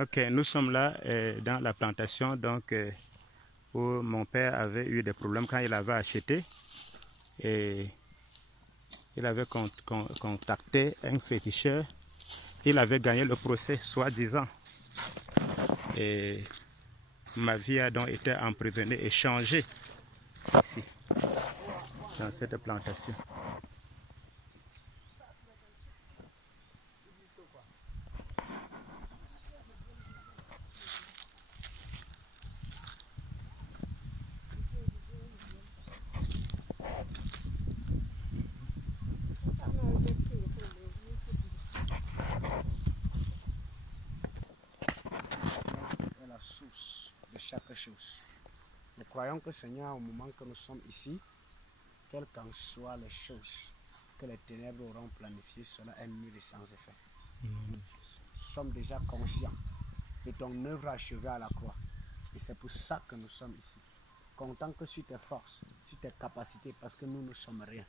Ok, nous sommes là dans la plantation, donc où mon père avait eu des problèmes quand il avait acheté et il avait contacté un féticheur. Il avait gagné le procès, soi-disant. Et ma vie a donc été emprisonnée et changée ici, dans cette plantation. La source de chaque chose. Nous croyons que Seigneur, au moment que nous sommes ici, quelles qu'en soient les choses que les ténèbres auront planifiées, cela est nul et sans effet. Nous sommes déjà conscients de ton œuvre achevée à la croix. Et c'est pour ça que nous sommes ici. Comptant que sur tes forces, sur tes capacités, parce que nous ne sommes rien.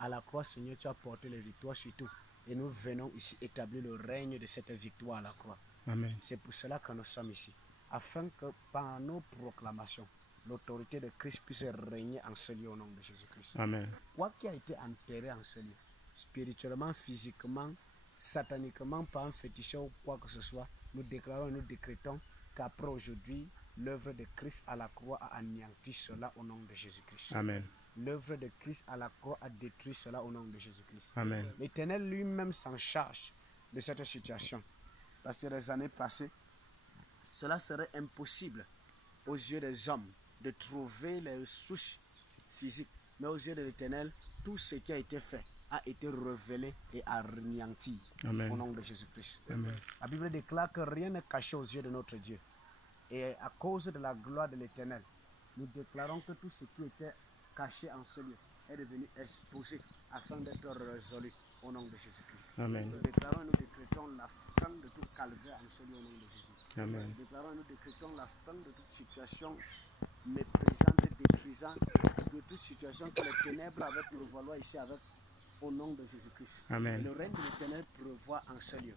À la croix, Seigneur, tu as porté les victoires sur tout. Et nous venons ici établir le règne de cette victoire à la croix. Amen. C'est pour cela que nous sommes ici. Afin que par nos proclamations, l'autorité de Christ puisse régner en ce lieu au nom de Jésus-Christ. Amen. Quoi qui a été enterré en ce lieu, spirituellement, physiquement, sataniquement, par un féticheur ou quoi que ce soit, nous déclarons et nous décrétons qu'après aujourd'hui, l'œuvre de Christ à la croix a anéanti cela au nom de Jésus-Christ. Amen. L'œuvre de Christ à la croix a détruit cela au nom de Jésus-Christ. Amen. L'Éternel lui-même s'en charge de cette situation. Parce que les années passées, cela serait impossible aux yeux des hommes de trouver les souches physiques. Mais aux yeux de l'Éternel, tout ce qui a été fait a été révélé et anéanti au nom de Jésus-Christ. La Bible déclare que rien n'est caché aux yeux de notre Dieu. Et à cause de la gloire de l'Éternel, nous déclarons que tout ce qui était caché en ce lieu est devenu exposé afin d'être résolu au nom de Jésus-Christ. Nous déclarons et nous décrétons la fin de tout calvaire en ce lieu au nom de Jésus. Amen. Nous déclarons et nous décrétons la fin de toute situation méprisante et détruisante, de toute situation que les ténèbres avaient pour valoir ici avec au nom de Jésus-Christ. Le règne de l'Éternel prévoit en ce lieu.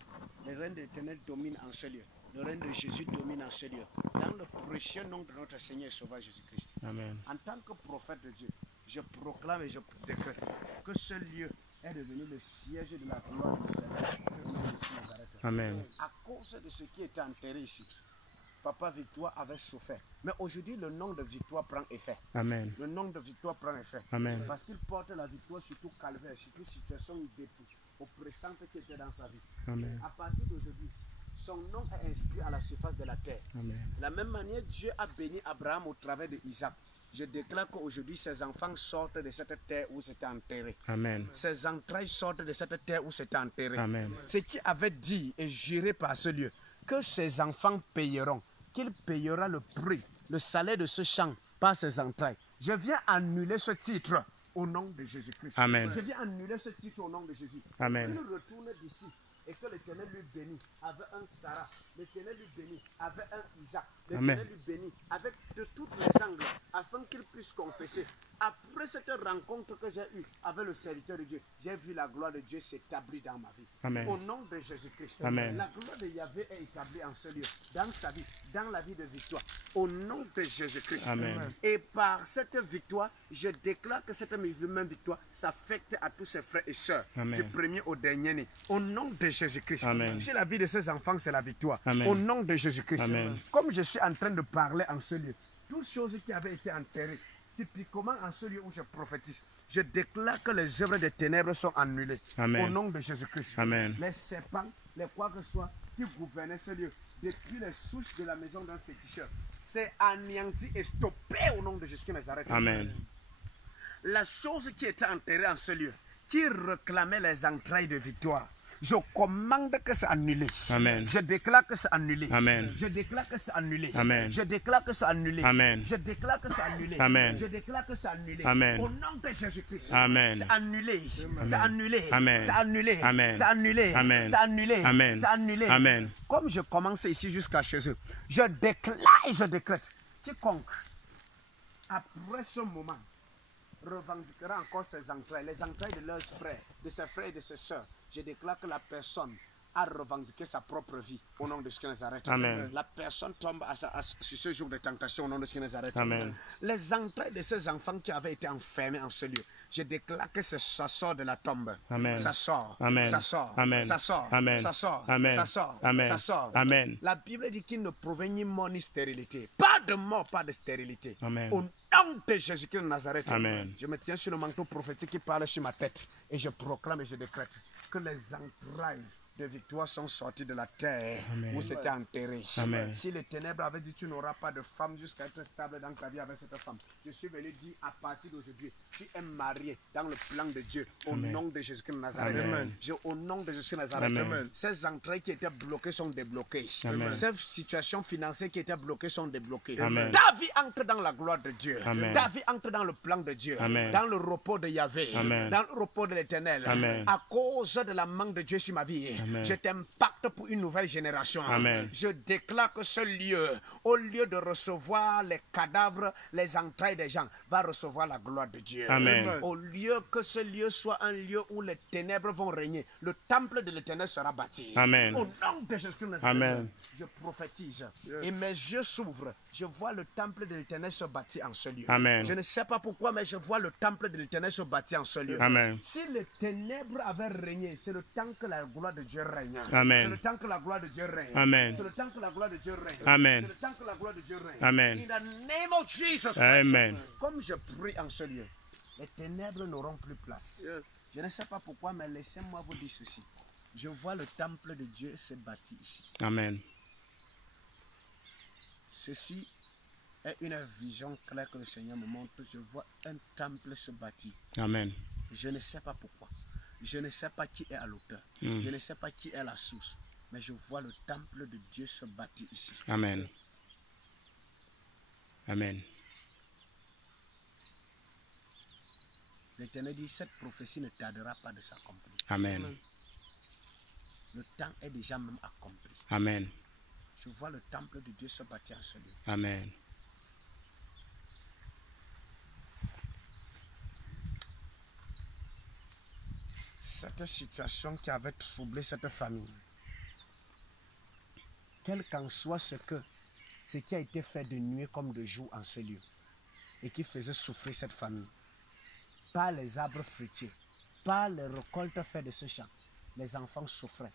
Le règne de l'Éternel domine en ce lieu. Le règne de Jésus domine en ce lieu. Dans le précieux nom de notre Seigneur et Sauveur Jésus-Christ. En tant que prophète de Dieu, je proclame et je décrète que ce lieu est devenu le siège de la gloire de l'Éternel. Amen. À cause de ce qui était enterré ici, Papa Victoire avait souffert. Mais aujourd'hui, le nom de Victoire prend effet. Amen. Le nom de Victoire prend effet. Amen. Parce qu'il porte la victoire sur tout calvaire, sur toute situation oppressante qui était dans sa vie. Amen. À partir d'aujourd'hui, son nom est inscrit à la surface de la terre. Amen. De la même manière, Dieu a béni Abraham au travers de Isaac. Je déclare qu'aujourd'hui, ses enfants sortent de cette terre où c'était enterré. Amen. Ses entrailles sortent de cette terre où c'était enterré. Amen. Ce qui avait dit et juré par ce lieu, que ses enfants payeront, qu'il payera le prix, le salaire de ce champ par ses entrailles. Je viens annuler ce titre au nom de Jésus-Christ. Amen. Je viens annuler ce titre au nom de Jésus. Amen. Il retourne d'ici et que l'Éternel lui bénit avec un Sarah, l'Éternel lui bénit avec un Isaac, l'Éternel lui bénit avec de tous les angles afin qu'il puisse confesser. Après cette rencontre que j'ai eue avec le serviteur de Dieu, j'ai vu la gloire de Dieu s'établir dans ma vie. Amen. Au nom de Jésus-Christ. Amen. La gloire de Yahvé est établie en ce lieu, dans sa vie, dans la vie de Victoire. Au nom de Jésus-Christ. Amen. Et par cette victoire, je déclare que cette même victoire s'affecte à tous ses frères et sœurs, Amen. du premier au dernier né. Au nom de Jésus-Christ. Amen. Si la vie de ses enfants, c'est la victoire. Amen. Au nom de Jésus-Christ. Amen. Comme je suis en train de parler en ce lieu, toutes choses qui avaient été enterrées, typiquement en ce lieu où je prophétise, je déclare que les œuvres des ténèbres sont annulées. Amen. Au nom de Jésus-Christ. Amen. Les serpents, les quoi que ce soit, qui gouvernaient ce lieu, depuis les souches de la maison d'un féticheur, c'est anéanti et stoppé au nom de Jésus qui Nazareth. Amen. La chose qui était enterrée en ce lieu, qui réclamait les entrailles de victoire, je commande que c'est annulé. Amen. Je déclare que c'est annulé. Amen. Je déclare que c'est annulé. Amen. Je déclare que c'est annulé. Amen. Je déclare que c'est annulé. Amen. Je déclare que c'est annulé. Amen. Au nom de Jésus-Christ. Amen. C'est annulé. C'est annulé. Amen. C'est annulé. Amen. C'est annulé. Amen. C'est annulé. Amen. C'est annulé. Amen. Comme je commence ici jusqu'à chez eux, je déclare et je décrète quiconque, après ce moment, revendiquera encore ses entrailles, les entrailles de leurs frères, de ses frères et de ses sœurs. Je déclare que la personne à revendiquer sa propre vie au nom de Jésus de Nazareth. Amen. La personne tombe sur ce jour de tentation au nom de Jésus de Nazareth. Amen. Les entrailles de ces enfants qui avaient été enfermés en ce lieu, je déclare que ça sort de la tombe. Amen. Ça sort. Amen. Ça sort. Amen. Ça sort. Amen. Ça sort. Amen. Ça sort. Amen. Ça sort. Amen. La Bible dit qu'il ne provient ni mort ni stérilité. Pas de mort, pas de stérilité. Amen. Au nom de Jésus-Christ de Nazareth. Amen. Je me tiens sur le manteau prophétique qui parle sur ma tête. Et je proclame et je décrète que les entrailles de victoire sont sorties de la terre. Amen. Où c'était enterré. Amen. Si les ténèbres avaient dit tu n'auras pas de femme jusqu'à être stable dans ta vie avec cette femme, je suis venu dire à partir d'aujourd'hui, tu es marié dans le plan de Dieu au Amen. nom de Jésus-Christ de Nazareth. Amen. Au nom de Jésus de Nazareth. Amen. Ces entrées qui étaient bloquées sont débloquées. Amen. Ces situations financières qui étaient bloquées sont débloquées. Amen. Ta vie entre dans la gloire de Dieu. Amen. Ta vie entre dans le plan de Dieu. Amen. Dans le repos de Yahvé. Amen. Dans le repos de l'Éternel. Amen. À cause de la manque de Dieu sur ma vie, Amen. je t'impacte pour une nouvelle génération. Amen. Je déclare que ce lieu, au lieu de recevoir les cadavres, les entrailles des gens, va recevoir la gloire de Dieu. Amen. Au lieu que ce lieu soit un lieu où les ténèbres vont régner, le temple de l'Éternel sera bâti. Amen. Au nom de Jésus, Amen. je prophétise et mes yeux s'ouvrent. Je vois le temple de l'Éternel se bâtir en ce lieu. Amen. Je ne sais pas pourquoi, mais je vois le temple de l'Éternel se bâtir en ce lieu. Amen. Si les ténèbres avaient régné, c'est le temps que la gloire de Dieu règne. Amen. C'est le temps que la gloire de Dieu règne. Amen. C'est le temps que la gloire de Dieu règne. Amen. C'est le temps que la gloire de Dieu règne. Amen. In the name of Jesus Christ. Amen. Comme je prie en ce lieu, les ténèbres n'auront plus place. Je ne sais pas pourquoi, mais laissez-moi vous dire ceci. Je vois le temple de Dieu se bâtir ici. Amen. Ceci est une vision claire que le Seigneur me montre. Je vois un temple se bâtir. Amen. Je ne sais pas pourquoi. Je ne sais pas qui est à l'auteur. Je ne sais pas qui est la source. Mais je vois le temple de Dieu se bâtir ici. Amen. Amen. L'Éternel dit, cette prophétie ne tardera pas de s'accomplir. Amen. Le temps est déjà même accompli. Amen. Je vois le temple de Dieu se bâtir en ce lieu. Amen. Cette situation qui avait troublé cette famille, quel qu'en soit ce qui a été fait de nuit comme de jour en ce lieu, et qui faisait souffrir cette famille, par les arbres fruitiers, par les récoltes faites de ce champ, les enfants souffraient.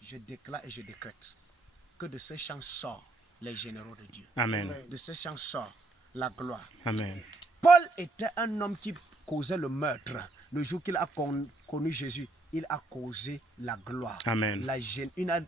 Je déclare et je décrète que de ce champ sort les généraux de Dieu. Amen. De ce champ sort la gloire. Amen. Paul était un homme qui causait le meurtre. Le jour qu'il a connu Jésus, il a causé la gloire. Amen.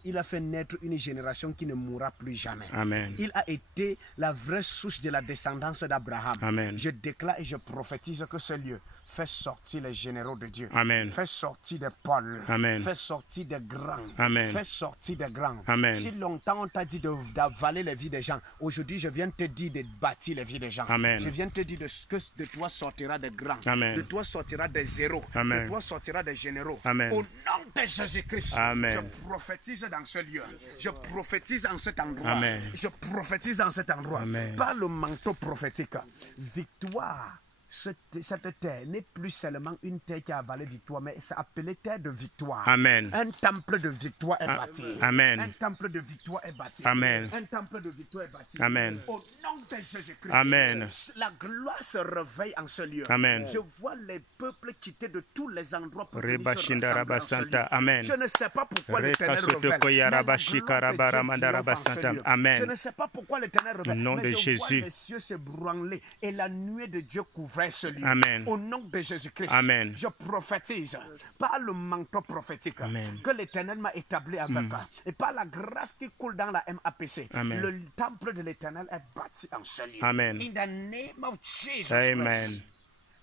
Il a fait naître une génération qui ne mourra plus jamais. Amen. Il a été la vraie souche de la descendance d'Abraham. Amen. Je déclare et je prophétise que ce lieu fait sortir les généraux de Dieu. Amen. Fait sortir des Paul. Amen. Fait sortir des grands. Amen. Fait sortir des grands. Amen. Si longtemps on t'a dit d'avaler les vies des gens, aujourd'hui je viens te dire de bâtir les vies des gens. Amen. Je viens te dire que de toi sortira des grands. Amen. De toi sortira des héros. Amen. De toi sortira des généraux. Amen. Au nom de Jésus-Christ, Amen. je prophétise dans ce lieu. Je prophétise en cet endroit. Amen. Je prophétise dans cet endroit. Amen. Par le manteau prophétique. Victoire. Cette terre n'est plus seulement une terre qui a avalé victoire, mais c'est appelé terre de victoire. Amen. Un temple de victoire est bâti. Amen. Un temple de victoire est bâti. Amen. Un temple de victoire est bâti. Amen. Au nom de Jésus-Christ. Amen. La gloire se réveille en ce lieu. Amen. Je vois les peuples quitter de tous les endroits pour venir se Rebashinda rassembler en ce lieu. Rabasanta. Amen. Je ne sais pas pourquoi l'Éternel Rekasoto révèle. koya mais la rabashi gloire de Dieu karabaramanda triomphe en ce rabasanta. lieu. Amen. Je ne sais pas pourquoi l'Éternel révèle. Au nom mais de je vois Jésus. les cieux se branler et la nuée de Dieu couvrait ce lieu. Amen. Au nom de Jésus-Christ, Amen. je prophétise par le manteau prophétique Amen. que l'Éternel m'a établi avec et par la grâce qui coule dans la MAPC. Amen. Le temple de l'Éternel est bâti en ce lieu. Amen. In the name of Jesus Amen. Christ.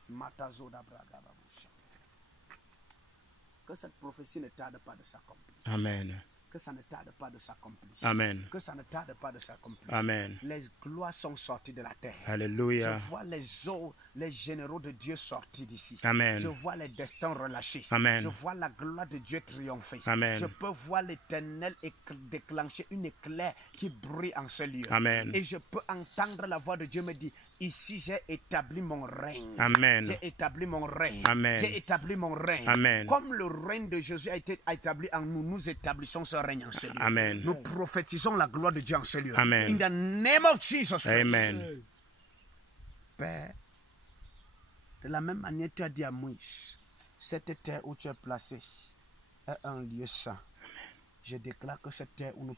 Matazoda braga babusha. Que cette prophétie ne tarde pas de s'accomplir. Amen. Que ça ne tarde pas de s'accomplir. Amen. Que ça ne tarde pas de s'accomplir. Amen. Les gloires sont sorties de la terre. Alléluia. Je vois les généraux de Dieu sortis d'ici. Amen. Je vois les destins relâchés. Amen. Je vois la gloire de Dieu triompher. Amen. Je peux voir l'Éternel déclencher une éclair qui brille en ce lieu. Amen. Et je peux entendre la voix de Dieu me dire, Ici, j'ai établi mon règne. Amen. J'ai établi mon règne. Amen. J'ai établi mon règne. Amen. Comme le règne de Jésus a été établi en nous, nous établissons ce règne en ce lieu. Amen. Nous prophétisons la gloire de Dieu en ce lieu. Amen. In the name of Jesus Christ. Amen. Père, de la même manière, tu as dit à Moïse, cette terre où tu es placé est un lieu saint. Je déclare que cette terre où nous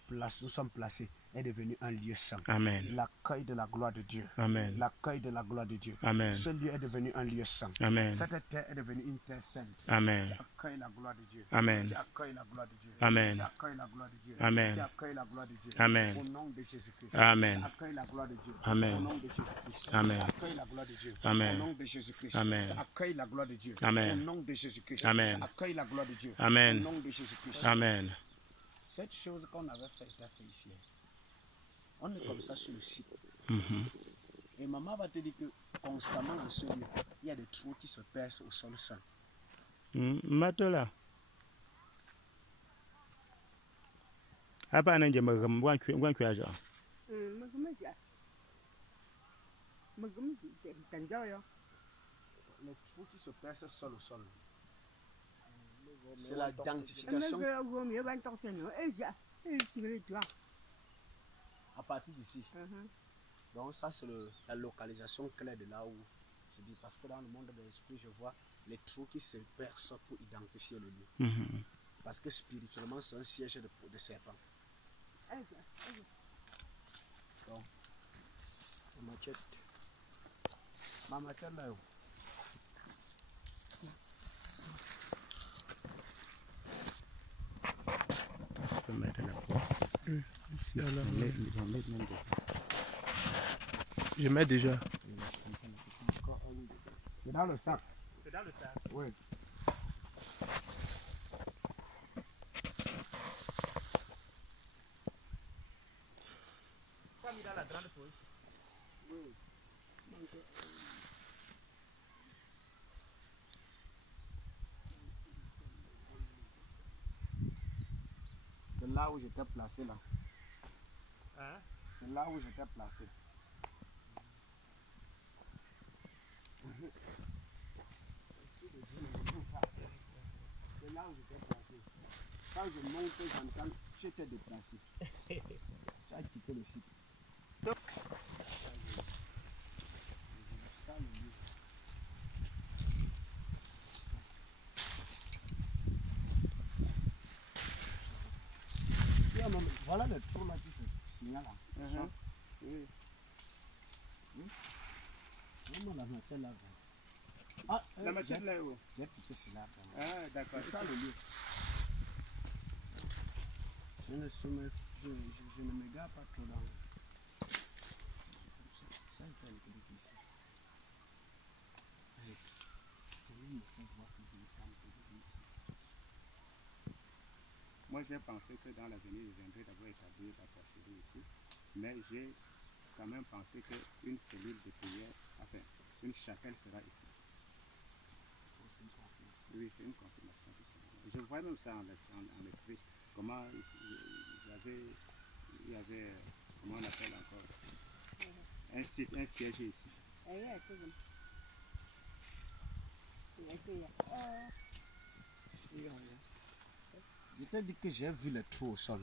sommes placés est devenue un lieu saint. Amen. L'accueil de la gloire de Dieu. Amen. L'accueil de la gloire de Dieu. Amen. Ce lieu est devenu un lieu saint. Amen. Cette terre est devenue une terre sainte. Amen. Qui accueille la gloire de Dieu. Amen. Qui accueille la gloire de Dieu. Amen. Qui accueille la gloire de Dieu. Amen. Qui accueille la gloire de Dieu. Amen. Au nom de Jésus-Christ. Amen. Qui accueille la gloire de Dieu. Amen. Au nom de Jésus-Christ. Amen. Ça accueille la gloire de Dieu. Amen. Au nom de Jésus-Christ. Amen. Ça accueille la gloire de Dieu. Amen. Au nom de Jésus-Christ. Amen. Ça accueille la gloire de Dieu. Amen. Au nom de Jésus-Christ. Amen. Cette chose qu'on avait fait était fait ici. On est comme ça sur le site. Et maman va te dire que constamment dans ce lieu, il y a des trous qui se percent au sol seul. Matola. Apa nan je magam gwan kwa ja. Les trous qui se percent seul au sol. C'est la identification à partir d'ici. Donc ça c'est la localisation claire de là où je dis, parce que dans le monde de l'esprit je vois les trous qui se percent pour identifier le lieu. Parce que spirituellement c'est un siège de serpent. Donc, ma machette là. Je peux mettre la porte. Ici, alors. Je Je mets déjà. C'est dans le sac. C'est dans le sac. Oui. Pas mis dans la grande poche. Oui. C'est là où j'étais placé là. Hein? C'est là où j'étais placé. C'est là où j'étais placé. Quand je monte, j'entends, j'étais déplacé. J'ai quitté le site. Voilà le trou là qui se signale là. Oui. Vraiment la matière là. Ah, La machette là où? j'ai quitté cela. Ah, d'accord. C'est ça le lieu. Je ne me gare pas trop dans. Ça il fait un peu difficile. Il me fait voir que je me fais un peu difficile. Moi, j'ai pensé que dans l'avenir, je viendrais d'abord établir la procédure ici. Mais j'ai quand même pensé qu'une cellule de prière, enfin, une chapelle sera ici. Oui, c'est une confirmation. Je vois même ça en esprit. Comment il y avait, comment on appelle encore, un site, un siège ici. Je t'ai dit que j'ai vu les trous au sol.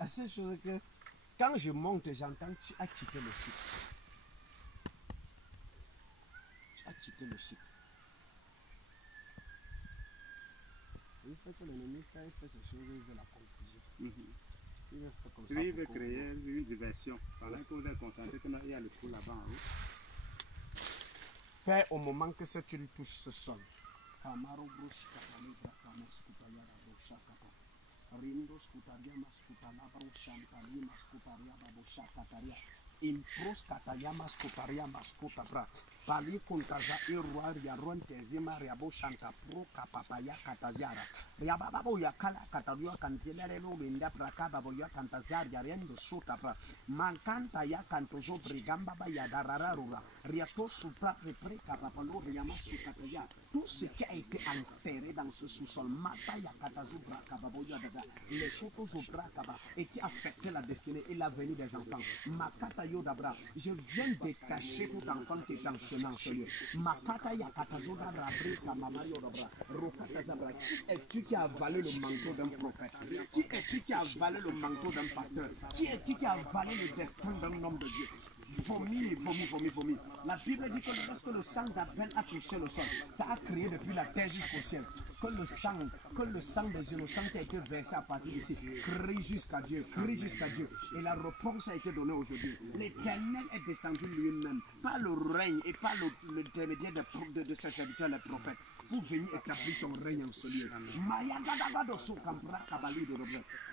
À ces choses que quand je monte, j'entends tu as quitté le site. Tu as quitté le site. Il fait que l'ennemi fait ces choses, il veut la confusion. Il veut faire comme ça. Lui, il veut créer une diversion. Pendant que vous êtes concentré, il y a le trou là-bas en haut. Père, au moment que cette huile touche ce sol, impros katayamas kotariamas kotabra. Pali kontaza irwa riaron tezima riabo shanta pro kapapaya kataziara. Riababo yakala katabua kantelere no binda prakaba boya kantazaria riendo sotabra. Mankanta ya kantozo brigamba ya darararura. Riato supra refreka papalo riamasu kataya. Tout ce qui a été enterré dans ce sous-sol, mata ya katazubra kababoya dada. Les photos zubra kaba et qui affectait la destinée et l'avenir des enfants. Makata yodabra. Je viens détacher tout enfant qui est en chemin. Makata ya katazoda rabrika mama yodabra. Rokata zabra. Qui es-tu qui a avalé le manteau d'un prophète? Qui es-tu qui a avalé le manteau d'un pasteur? Qui es-tu qui a avalé le destin d'un homme de Dieu? Vomi, vomi, vomi, vomi. La Bible dit que lorsque le sang d'Abel a touché le sol, ça a créé depuis la terre jusqu'au ciel. Que le sang des innocents qui a été versé à partir d'ici crie jusqu'à Dieu, crie jusqu'à Dieu. Et la réponse a été donnée aujourd'hui. L'Éternel est descendu lui-même, par le règne et par l'intermédiaire de ses serviteurs, les prophètes, pour venir établir son règne en ce lieu.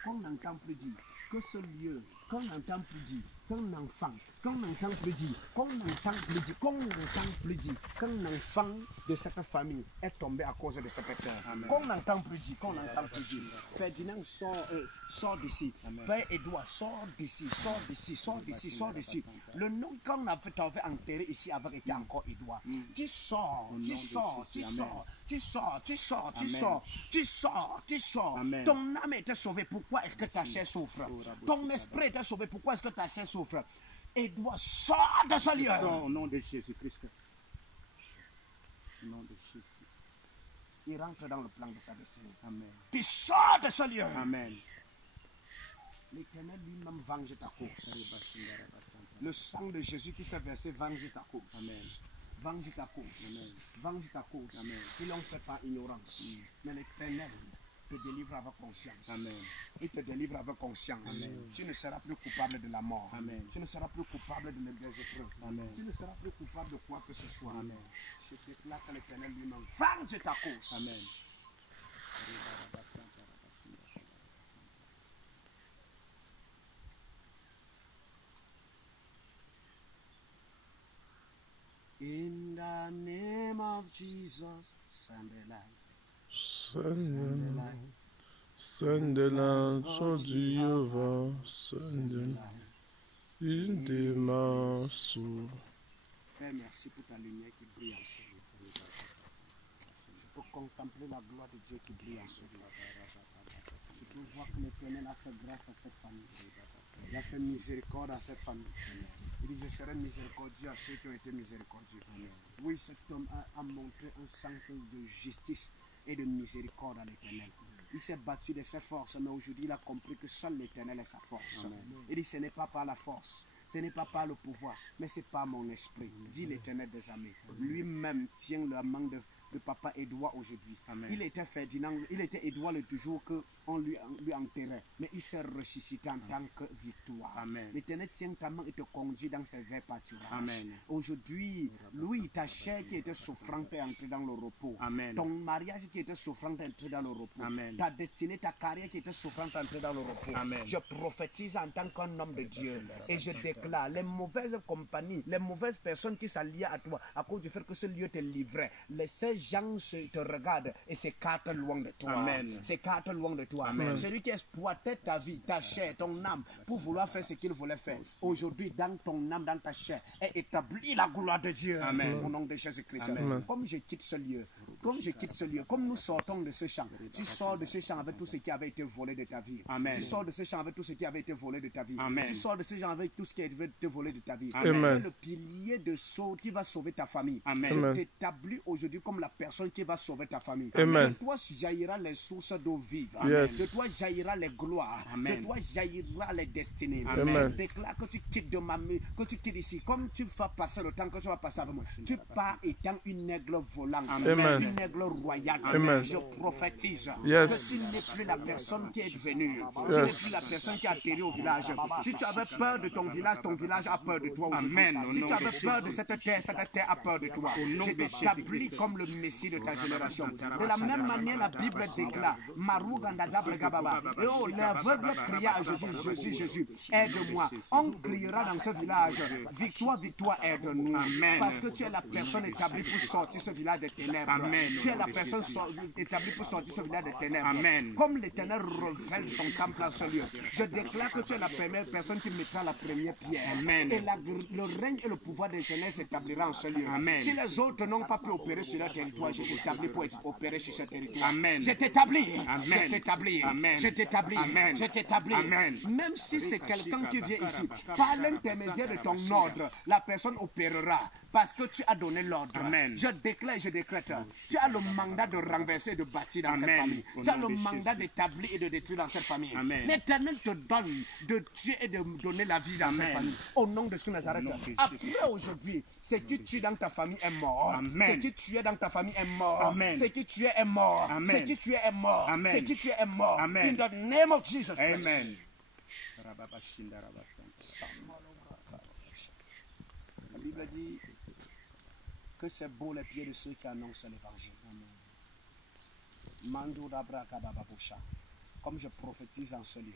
Qu'on n'entend plus dire que ce lieu, qu'on n'entend plus dire qu'un enfant, qu'on n'entend plus dire, qu'on n'entend plus dire, qu'on n'entend plus dire qu'un enfant de cette famille est tombé à cause de cette terre. Qu'on n'entend plus dire, qu'on n'entend plus dire. Ferdinand sort d'ici. Père Edouard, sort d'ici, sort d'ici, sort d'ici, sort d'ici. Le nom qu'on avait enterré ici avait été encore Edouard. Tu sors, tu sors, tu sors. Tu sors, tu sors, tu sors, tu sors, tu sors. Ton âme était sauvée. Pourquoi est-ce que ta chair souffre? Ton esprit était sauvé. Pourquoi est-ce que ta chair souffre? Et doit sortir de ce lieu. Au nom de Jésus-Christ. Au nom de Jésus. Il rentre dans le plan de sa destinée. Amen. Tu sors de ce lieu. Amen. L'Éternel lui-même venge ta cause. Le sang de Jésus qui s'est versé venge ta cause. Amen. Venge ta cause. Amen. Venge ta cause. Amen. Ils l'ont fait par ignorance. Mais l'Éternel te délivre avec conscience. Amen. Il te délivre avec conscience. Amen. Tu ne seras plus coupable de la mort. Amen. Tu ne seras plus coupable de des épreuves. Amen. Tu ne seras plus coupable de quoi que ce soit. Amen. Je déclare que l'Éternel lui-même venge ta cause. Amen. In the name of Jesus, send the light. Send the light of Jehovah, send the light in the mass. Père, merci pour ta lumière qui brille en ce lieu. Je peux contempler la gloire de Dieu qui brille en ce lieu. Je peux voir que l'Éternel a fait grâce à cette famille. Il a fait miséricorde à cette famille. Il dit, je serai miséricordieux à ceux qui ont été miséricordieux. Oui, cet homme a montré un centre de justice et de miséricorde à l'Éternel. Il s'est battu de ses forces, mais aujourd'hui il a compris que seul l'Éternel est sa force. Il dit, ce n'est pas par la force, ce n'est pas par le pouvoir, mais c'est par mon esprit, dit l'Éternel des armées. Lui-même tient la main de papa Édouard aujourd'hui. Il était Ferdinand, il était Édouard le jour qu'on lui enterrait, mais il s'est ressuscité en tant que victoire. L'Éternel tient ta main et te conduit dans ses verts pâturages. Aujourd'hui, lui, ta chair qui était souffrante est entrée dans le repos. Ton mariage qui était souffrant est entré dans le repos. Ta destinée, ta carrière qui était souffrante est entrée dans le repos. Je prophétise en tant qu'un homme de Dieu et je déclare les mauvaises compagnies, les mauvaises personnes qui s'allient à toi à cause du fait que ce lieu te livrait. Ces gens te regardent et s'écartent loin de toi. S'écartent loin de toi. Celui qui exploitait ta vie, ta chair, ton âme pour vouloir faire ce qu'il voulait faire. Aujourd'hui, dans ton âme, dans ta chair, est établie la gloire de Dieu. Au nom de Jésus-Christ. Comme je quitte ce lieu, comme nous sortons de ce champ, tu sors de ce champ avec tout ce qui avait été volé de ta vie. Tu sors de ce champ avec tout ce qui avait été volé de ta vie. Tu sors de ce champ avec tout ce qui avait été volé de ta vie. Tu es le pilier de saut qui va sauver ta famille. Je t'établis aujourd'hui comme la personne qui va sauver ta famille. De toi jaillira les sources d'eau vive. De toi jaillira les gloires. De toi jaillira les destinées. Je déclare que tu quittes de ma main, que tu quittes ici, comme tu vas passer le temps que tu vas passer avec moi. Tu pars étant une aigle volante, une aigle royale. Je prophétise que tu n'es plus la personne qui est venue. Tu n'es plus la personne qui a atterri au village. Si tu avais peur de ton village a peur de toi aujourd'hui. Si tu avais peur de cette terre a peur de toi. Je t'établis comme le messie de ta génération. De la même manière, la Bible déclare, et oh, l'aveugle cria à Jésus, Jésus, Jésus, aide-moi. On criera dans ce village, victoire, victoire, aide-nous. Parce que tu es la personne établie pour sortir ce village des ténèbres. Tu es la personne établie pour sortir ce village des ténèbres. Comme l'Éternel révèle son temple en ce lieu, je déclare que tu es la première personne qui mettra la première pierre. Et le règne et le pouvoir de l'Éternel s'établira en ce lieu. Si les autres n'ont pas pu opérer sur leur territoire, je t'établis pour opérer sur ce territoire. Je t'établis. Je t'établis. Je t'établis. Je t'établis. Même si c'est quelqu'un qui vient ici, par l'intermédiaire de ton ordre, la personne opérera. Parce que tu as donné l'ordre. Je déclare et je décrète. Tu as le mandat de renverser et de bâtir dans cette famille. Tu as le mandat d'établir et de détruire dans cette famille. L'Éternel te donne de tuer et de donner la vie dans cette famille. Au nom de Nazareth. Après aujourd'hui, ce qui tue dans ta famille est mort. Ce qui tue dans ta famille est mort. Ce qui tue est mort. Ce qui tue est mort. Ce qui tue est mort. In the name of Jesus Christ. Amen. La Bible dit que c'est beau les pieds de ceux qui annoncent l'évangile. Comme je prophétise en ce lieu,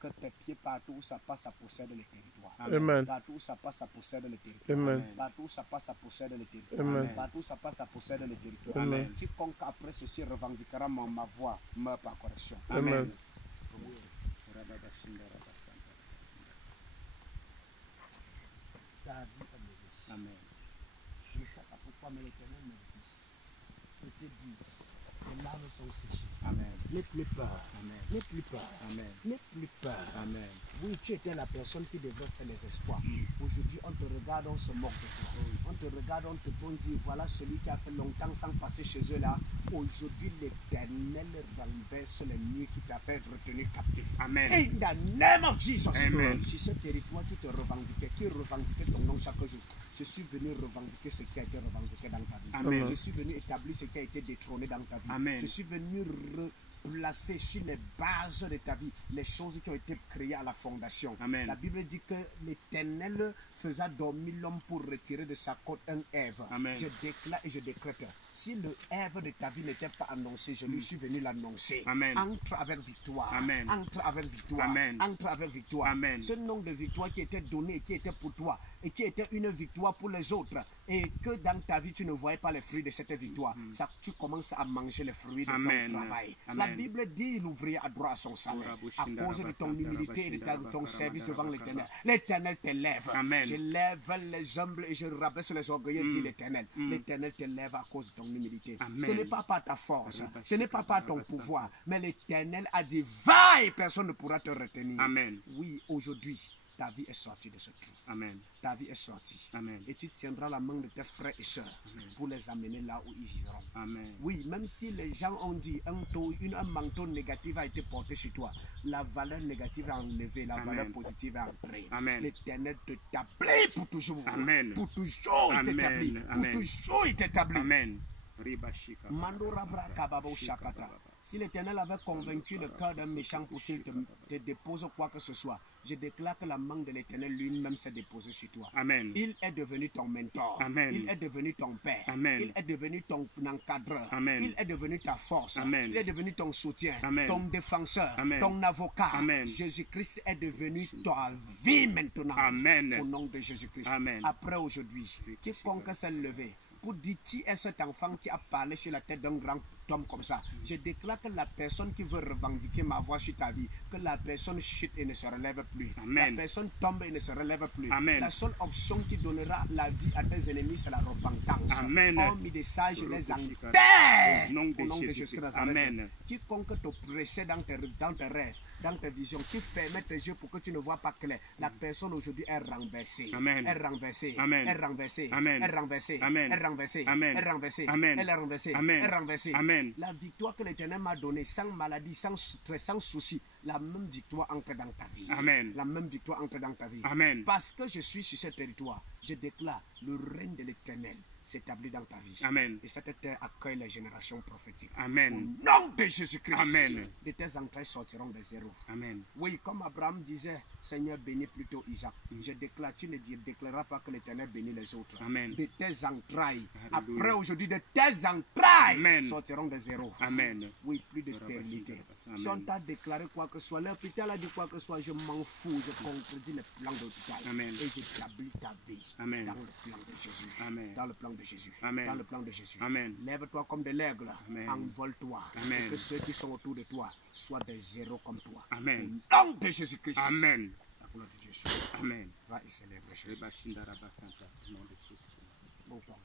que tes pieds partout où ça passe, ça possède le territoire. Amen. Partout où ça passe, ça possède le territoire. Amen. Partout où ça passe, ça possède le territoire. Amen. Partout où ça passe, ça possède le territoire. Amen. Quiconque après ceci revendiquera ma voix meurt par correction. Amen. Amen. Je ne sais pas pourquoi, mais l'Éternel me dit, je te dis, les larmes sont séchées. Amen. N'aie plus peur. Amen. N'aie plus peur. Amen. N'aie plus peur. Amen. Oui, tu étais la personne qui devait faire les espoirs. Aujourd'hui, on te regarde, on se moque de toi. On te regarde, on te dit, voilà celui qui a fait longtemps sans passer chez eux là. Aujourd'hui, l'Éternel renverse les nuits qui t'a fait retenir captif. Amen. In the name of Jesus. Amen. Si ce territoire qui te revendiquait, qui revendiquait ton nom chaque jour, je suis venu revendiquer ce qui a été revendiqué dans ta vie. Amen. Je suis venu établir ce qui a été détrôné dans ta vie. Amen. Je suis venu replacer sur les bases de ta vie les choses qui ont été créées à la fondation. Amen. La Bible dit que l'Éternel faisait dormir l'homme pour retirer de sa côte un Ève. Amen. Je déclare et je décrète. Si le Ève de ta vie n'était pas annoncé, je lui suis venu l'annoncer. Amen. Entre avec victoire. Amen. Entre avec victoire. Amen. Entre avec victoire. Amen. Ce nom de victoire qui était donné, qui était pour toi et qui était une victoire pour les autres, et que dans ta vie tu ne voyais pas les fruits de cette victoire, ça, tu commences à manger les fruits de Amen. ton travail. Amen. La Bible dit l'ouvrier a droit à son salaire à cause de ton humilité et de ton service devant l'Éternel. L'Éternel t'élève. Amen. Je lève les humbles et je rabaisse les orgueilleux, dit l'Éternel. L'Éternel t'élève à cause de ton humilité. Amen. Ce n'est pas par ta force, ce n'est pas par ton pouvoir, mais l'Éternel a dit va et personne ne pourra te retenir. Amen. Oui, aujourd'hui, ta vie est sortie de ce trou. Amen. Ta vie est sortie. Amen. Et tu tiendras la main de tes frères et sœurs pour les amener là où ils iront. Amen. Oui, même si les gens ont dit un manteau négatif a été porté sur toi, la valeur négative est enlevée, la valeur positive est entrée. Amen. L'Éternel t'établit pour toujours. Amen. Pour toujours il t'établit. Pour Amen. toujours il t'établit. Amen. Si l'Éternel avait convaincu le cœur d'un méchant pour qu'il te dépose quoi que ce soit, je déclare que la main de l'Éternel lui-même s'est déposée sur toi. Amen. Il est devenu ton mentor. Amen. Il est devenu ton père. Amen. Il est devenu ton encadreur. Amen. Il est devenu ta force. Amen. Il est devenu ton soutien, Amen. ton défenseur, Amen. ton avocat. Amen. Jésus-Christ est devenu ta vie maintenant. Amen. Au nom de Jésus-Christ. Amen. Après aujourd'hui, quiconque s'est levé pour dire qui est cet enfant qui a parlé sur la tête d'un grand homme comme ça, je déclare que la personne qui veut revendiquer ma voix sur ta vie, que la personne chute et ne se relève plus. Amen. La personne tombe et ne se relève plus. Amen. La seule option qui donnera la vie à tes ennemis, c'est la repentance. Amen. Hormis des sages, je les enterre. Au nom Au nom de Jésus-Christ. Jésus Nazareth. Amen. Quiconque te pressait dans tes rêves, dans tes visions, qui fermait tes yeux pour que tu ne vois pas clair, la personne aujourd'hui est renversée. Amen. Est renversée. Amen. Est renversée. Amen. Est renversée. Amen. Est renversée. Amen. Est renversée. Amen. Elle est renversée. Amen. Est renversée. Amen. La victoire que l'Éternel m'a donnée, sans maladie, sans stress, sans souci, la même victoire entre dans ta vie. Amen. La même victoire entre dans ta vie. Amen. Parce que je suis sur ce territoire, je déclare le règne de l'Éternel s'établit dans ta vie. Amen. Et cette terre accueille les générations prophétiques. Amen. Au nom de Jésus-Christ. Amen. De tes entrailles sortiront des zéros. Amen. Oui, comme Abraham disait, Seigneur, bénis plutôt Isaac. Je déclare, tu ne déclareras pas que l'Éternel bénit les autres. Amen. De tes entrailles, Alléluia. après aujourd'hui, de tes entrailles Amen. sortiront des zéros. Amen. Oui, plus de stérilité. Amen. Si on t'a déclaré quoi que ce soit, l'hôpital a dit quoi que ce soit, je m'en fous, je concrétise le plan de l'hôpital. Amen. Et j'établis ta vie Amen. dans le plan de Jésus. Amen. Dans le plan de Jésus. Amen. Dans le plan de Jésus. Amen. Lève-toi comme de l'aigle, Amen. envole-toi. Amen. Et que ceux qui sont autour de toi soient des zéros comme toi. Amen. Au nom de Jésus-Christ. Amen. La gloire de Jésus. Amen. Va et célèbre Jésus. Rebashinda Rabasanta, au nom de Jésus. Bon temps.